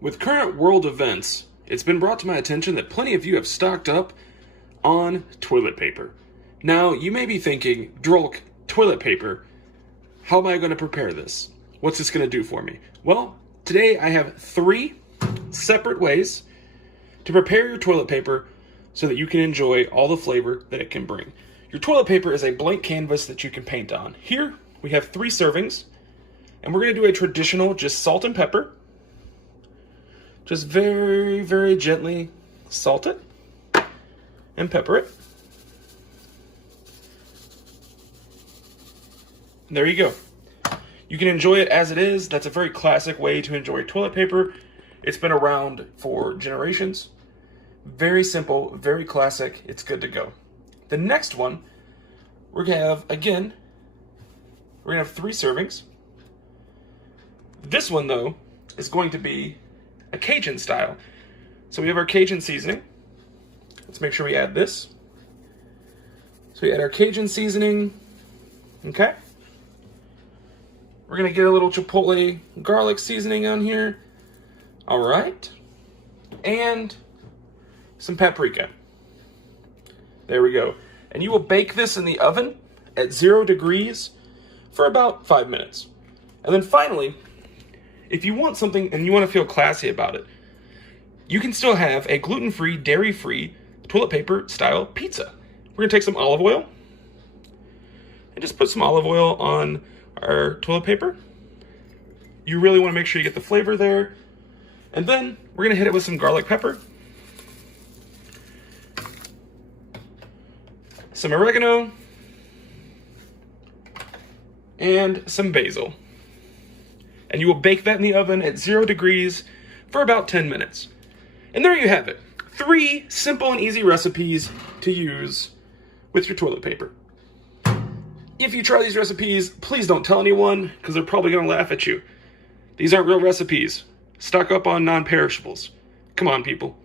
With current world events, it's been brought to my attention that plenty of you have stocked up on toilet paper. Now, you may be thinking, Drolk, toilet paper, how am I going to prepare this? What's this going to do for me? Well, today I have 3 separate ways to prepare your toilet paper so that you can enjoy all the flavor that it can bring. Your toilet paper is a blank canvas that you can paint on. Here, we have 3 servings, and we're going to do a traditional just salt and pepper. Just very, very gently salt it and pepper it. And there you go. You can enjoy it as it is. That's a very classic way to enjoy toilet paper. It's been around for generations. Very simple, very classic. It's good to go. The next one, we're going to have, again, we're going to have 3 servings. This one, though, is going to be a Cajun style. So we have our Cajun seasoning. Let's make sure we add this. So we add our Cajun seasoning. Okay. We're going to get a little chipotle garlic seasoning on here. All right. And some paprika. There we go. And you will bake this in the oven at 0 degrees for about 5 minutes. And then finally, if you want something and you want to feel classy about it, you can still have a gluten-free, dairy-free toilet paper style pizza. We're going to take some olive oil and just put some olive oil on our toilet paper. You really want to make sure you get the flavor there. And then we're going to hit it with some garlic pepper, some oregano, and some basil. And you will bake that in the oven at 0 degrees for about 10 minutes. And there you have it. 3 simple and easy recipes to use with your toilet paper. If you try these recipes, please don't tell anyone, because they're probably going to laugh at you. These aren't real recipes. Stock up on non-perishables. Come on, people.